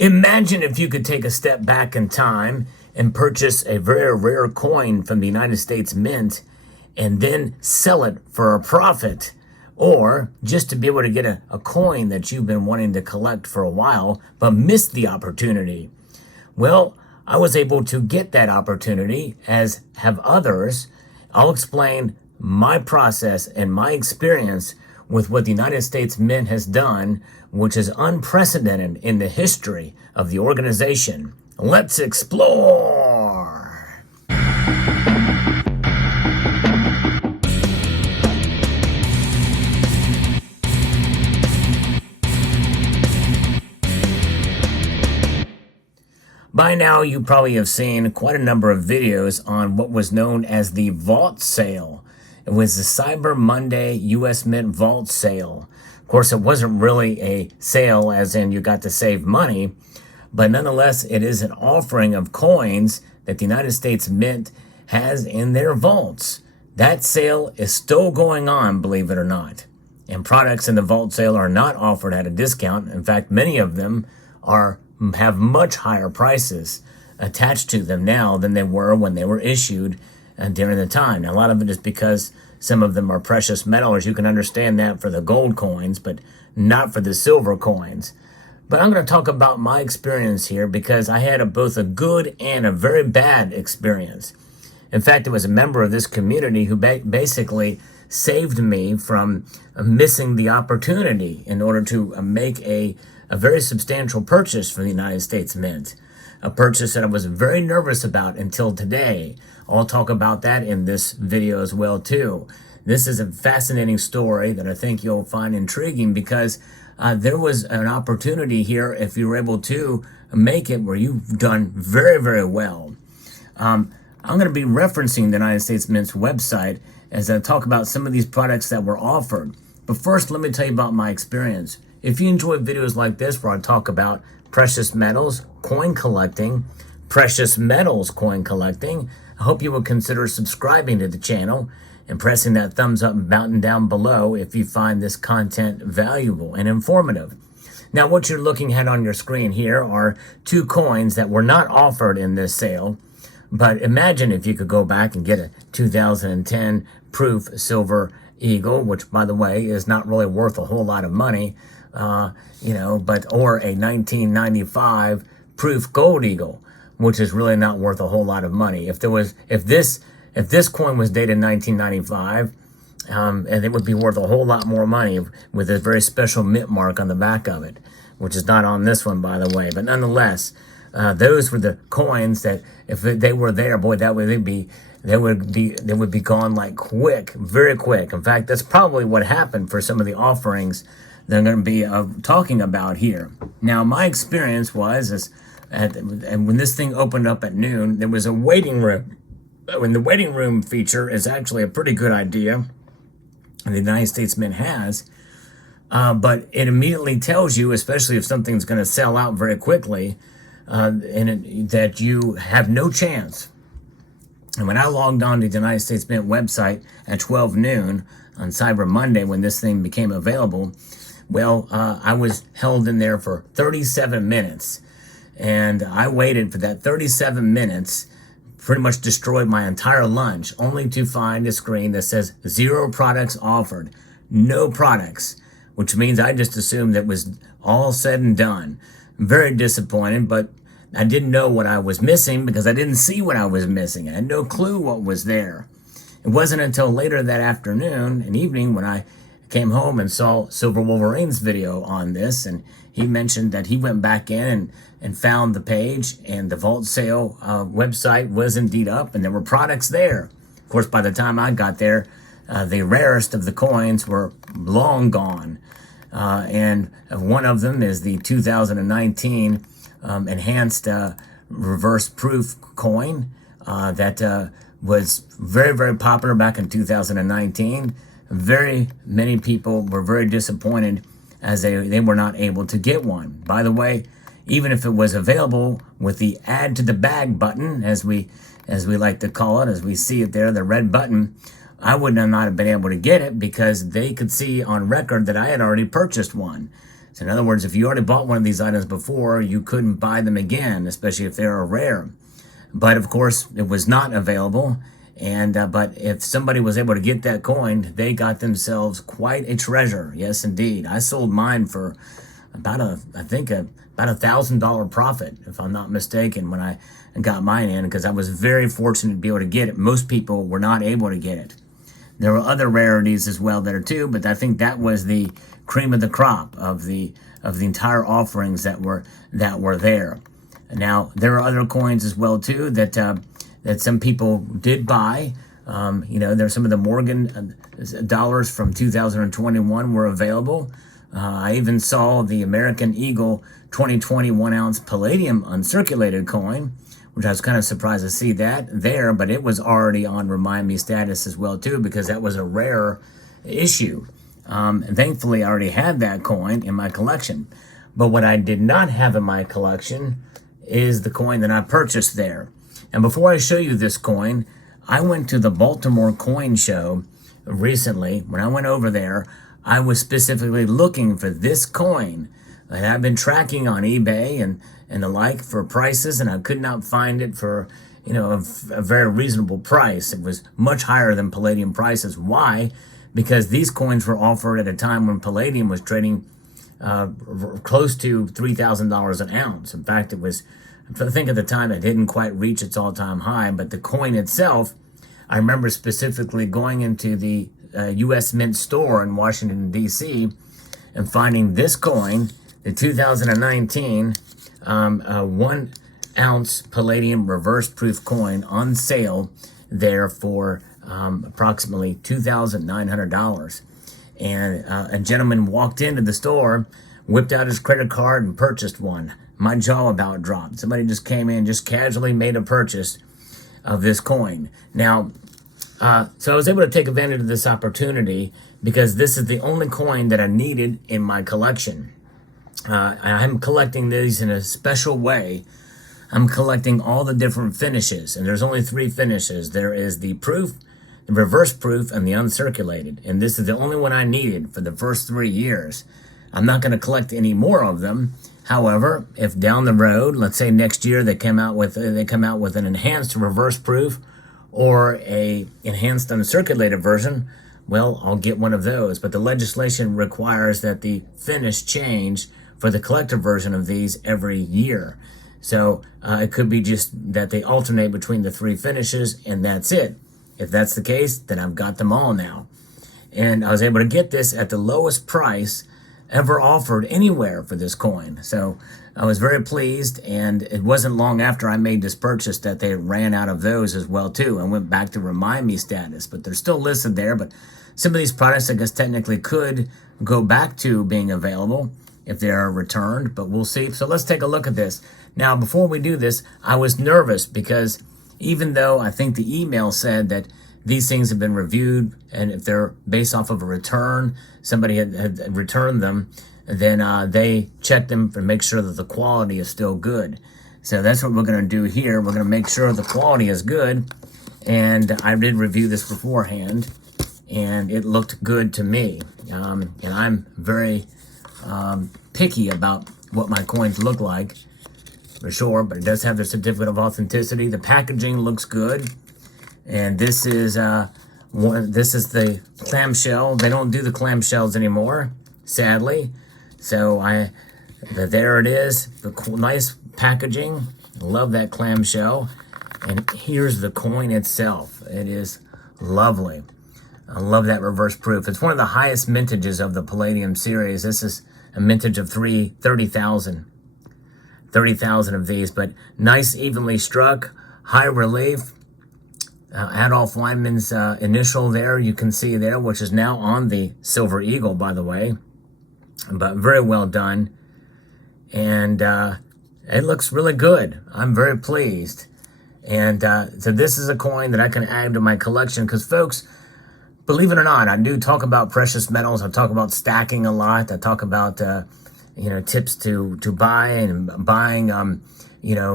Imagine if you could take a step back in time and purchase a very rare coin from the United States Mint and then sell it for a profit, or just to be able to get a coin that you've been wanting to collect for a while but missed the opportunity. Well, I was able to get that opportunity, as have others. I'll explain my process and my experience with what the United States Mint has done, which is unprecedented in the history of the organization. Let's explore! By now, you probably have seen quite a number of videos on what was known as the vault sale. It was the Cyber Monday U.S. Mint vault sale. Of course, it wasn't really a sale as in you got to save money, but nonetheless, it is an offering of coins that the United States Mint has in their vaults. That sale is still going on, believe it or not. And products in the vault sale are not offered at a discount. In fact, many of them have much higher prices attached to them now than they were when they were issued during the time. Now, a lot of it is because some of them are precious metals. You can understand that for the gold coins, but not for the silver coins. But I'm going to talk about my experience here because I had both a good and a very bad experience. In fact, it was a member of this community who basically saved me from missing the opportunity in order to make a very substantial purchase from the United States Mint. A purchase that I was very nervous about until today. I'll talk about that in this video as well too. This is a fascinating story that I think you'll find intriguing because there was an opportunity here if you were able to make it where you've done very, very well. I'm going to be referencing the United States Mint's website as I talk about some of these products that were offered. But first, let me tell you about my experience. If you enjoy videos like this where I talk about precious metals, coin collecting, precious metals coin collecting, I hope you will consider subscribing to the channel and pressing that thumbs up button down below if you find this content valuable and informative. Now, what you're looking at on your screen here are two coins that were not offered in this sale, but imagine if you could go back and get a 2010 proof silver eagle, which, by the way, is not really worth a whole lot of money, or a 1995 proof gold eagle, which is really not worth a whole lot of money. If this coin was dated 1995, and it would be worth a whole lot more money with a very special mint mark on the back of it, which is not on this one, by the way. But nonetheless, those were the coins that if they were there, boy, they would be gone like quick, very quick. In fact, that's probably what happened for some of the offerings that I'm going to be talking about here. Now, my experience was and when this thing opened up at noon, there was a waiting room. When the waiting room feature is actually a pretty good idea, and the United States Mint has, but it immediately tells you, especially if something's going to sell out very quickly, that you have no chance. And when I logged on to the United States Mint website at 12 noon on Cyber Monday, when this thing became available, well, I was held in there for 37 minutes. And I waited for that 37 minutes, pretty much destroyed my entire lunch, only to find a screen that says 0 products offered. No products, which means I just assumed that was all said and done. Very disappointed, but I didn't know what I was missing because I didn't see what I was missing. I had no clue what was there. It wasn't until later that afternoon and evening when I came home and saw Silver Wolverine's video on this, and he mentioned that he went back in and found the page, and the vault sale website was indeed up, and there were products there. Of course, by the time I got there, the rarest of the coins were long gone, and one of them is the 2019 enhanced reverse proof coin that was very, very popular back in 2019. Very many people were very disappointed as they were not able to get one. By the way, even if it was available with the add to the bag button, as we like to call it, as we see it there, the red button, I would not have been able to get it because they could see on record that I had already purchased one. So in other words, if you already bought one of these items before, you couldn't buy them again, especially if they were rare. But of course, it was not available. And but if somebody was able to get that coin, they got themselves quite a treasure. Yes, indeed. I sold mine for about $1,000 profit, if I'm not mistaken, when I got mine in, because I was very fortunate to be able to get it. Most people were not able to get it. There were other rarities as well there too, but I think that was the cream of the crop of the entire offerings that were there. Now there are other coins as well too that some people did buy. There's some of the Morgan dollars from 2021 were available. I even saw the American Eagle 2020 1-ounce palladium uncirculated coin, which I was kind of surprised to see that there, but it was already on Remind Me status as well too, because that was a rare issue. And thankfully, I already had that coin in my collection. But what I did not have in my collection is the coin that I purchased there. And before I show you this coin, I went to the Baltimore Coin Show recently. When I went over there, I was specifically looking for this coin. And I've been tracking on eBay and the like for prices, and I could not find it for a very reasonable price. It was much higher than palladium prices. Why? Because these coins were offered at a time when palladium was trading close to $3,000 an ounce. In fact, I think at the time it didn't quite reach its all-time high, but the coin itself, I remember specifically going into the U.S. Mint store in Washington, D.C., and finding this coin, the 2019 1-ounce palladium reverse proof coin on sale there for approximately $2,900. And a gentleman walked into the store, whipped out his credit card, and purchased one. My jaw about dropped. Somebody just came in, just casually made a purchase of this coin. Now, so I was able to take advantage of this opportunity because this is the only coin that I needed in my collection. I'm collecting these in a special way. I'm collecting all the different finishes, and there's only 3 finishes. There is the proof, the reverse proof, and the uncirculated. And this is the only one I needed for the first 3 years. I'm not going to collect any more of them. However, if down the road, let's say next year, they come out with an enhanced reverse proof or a enhanced uncirculated version, well, I'll get one of those. But the legislation requires that the finish change for the collector version of these every year. So it could be just that they alternate between the 3 finishes, and that's it. If that's the case, then I've got them all now. And I was able to get this at the lowest price ever offered anywhere for this coin. So I was very pleased, and it wasn't long after I made this purchase that they ran out of those as well too. I went back to Remind Me status, but they're still listed there. But some of these products, I guess, technically could go back to being available if they are returned, but we'll see. So let's take a look at this. Now, before we do this, I was nervous because even though I think the email said that these things have been reviewed, and if they're based off of a return, somebody had returned them, then they check them to make sure that the quality is still good. So that's what we're going to do here. We're going to make sure the quality is good, and I did review this beforehand, and it looked good to me. And I'm very picky about what my coins look like, for sure, but it does have the certificate of authenticity. The packaging looks good. And this is the clamshell. They don't do the clamshells anymore, sadly. So there it is, the nice packaging. I love that clamshell. And here's the coin itself. It is lovely. I love that reverse proof. It's one of the highest mintages of the Palladium series. This is a mintage of 30,000 of these, but nice, evenly struck, high relief. Adolf Weinman's initial there, you can see there, which is now on the Silver Eagle, by the way. But very well done. And it looks really good. I'm very pleased. And so this is a coin that I can add to my collection because, folks, believe it or not, I do talk about precious metals. I talk about stacking a lot. I talk about, tips to buy and buying,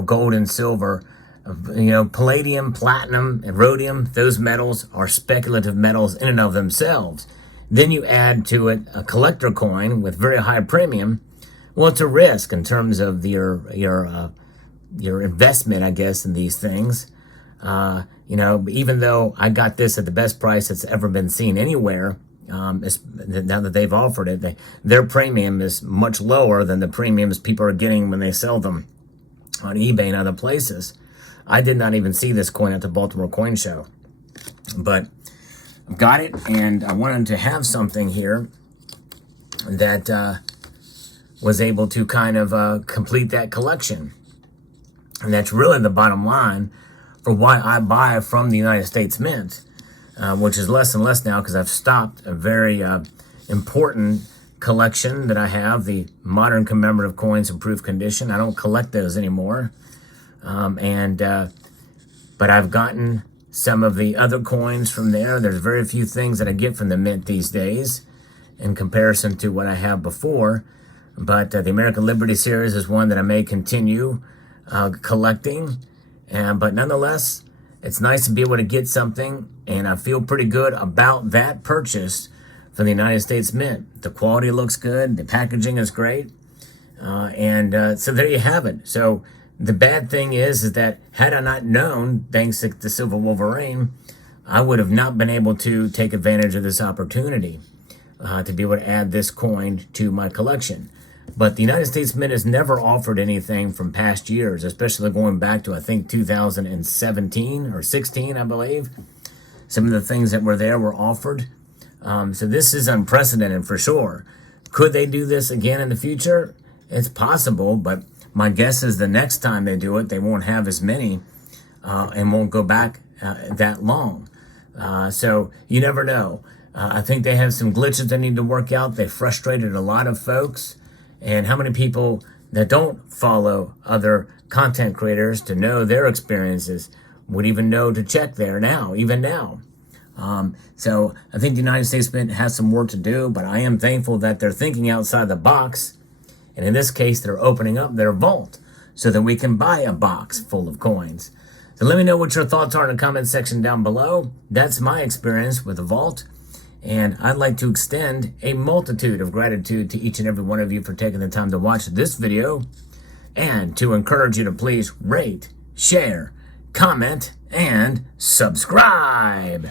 gold and silver. Palladium, platinum, and rhodium, those metals are speculative metals in and of themselves. then you add to it a collector coin with very high premium, well, it's a risk in terms of your investment, I guess, in these things. Even though I got this at the best price that's ever been seen anywhere, now that they've offered it, their premium is much lower than the premiums people are getting when they sell them on eBay and other places. I did not even see this coin at the Baltimore Coin Show, but I've got it, and I wanted to have something here that was able to kind of complete that collection. And that's really the bottom line for why I buy from the United States Mint, which is less and less now because I've stopped a very important collection that I have, the modern commemorative coins in proof condition. I don't collect those anymore. But I've gotten some of the other coins from there. There's very few things that I get from the Mint these days in comparison to what I have before. But the American Liberty series is one that I may continue collecting. But nonetheless, it's nice to be able to get something, and I feel pretty good about that purchase from the United States Mint. The quality looks good. The packaging is great. So there you have it. So the bad thing is that had I not known, thanks to Silver Wolverine, I would have not been able to take advantage of this opportunity to be able to add this coin to my collection. But the United States Mint has never offered anything from past years, especially going back to, I think, 2017 or 16, I believe. Some of the things that were there were offered. So this is unprecedented for sure. Could they do this again in the future? It's possible, but my guess is the next time they do it, they won't have as many and won't go back that long. So you never know. I think they have some glitches they need to work out. They frustrated a lot of folks. And how many people that don't follow other content creators to know their experiences would even know to check there now, even now. So I think the United States Mint has some work to do, but I am thankful that they're thinking outside the box. And in this case, they're opening up their vault so that we can buy a box full of coins. So let me know what your thoughts are in the comment section down below. That's my experience with the vault. And I'd like to extend a multitude of gratitude to each and every one of you for taking the time to watch this video, and to encourage you to please rate, share, comment, and subscribe.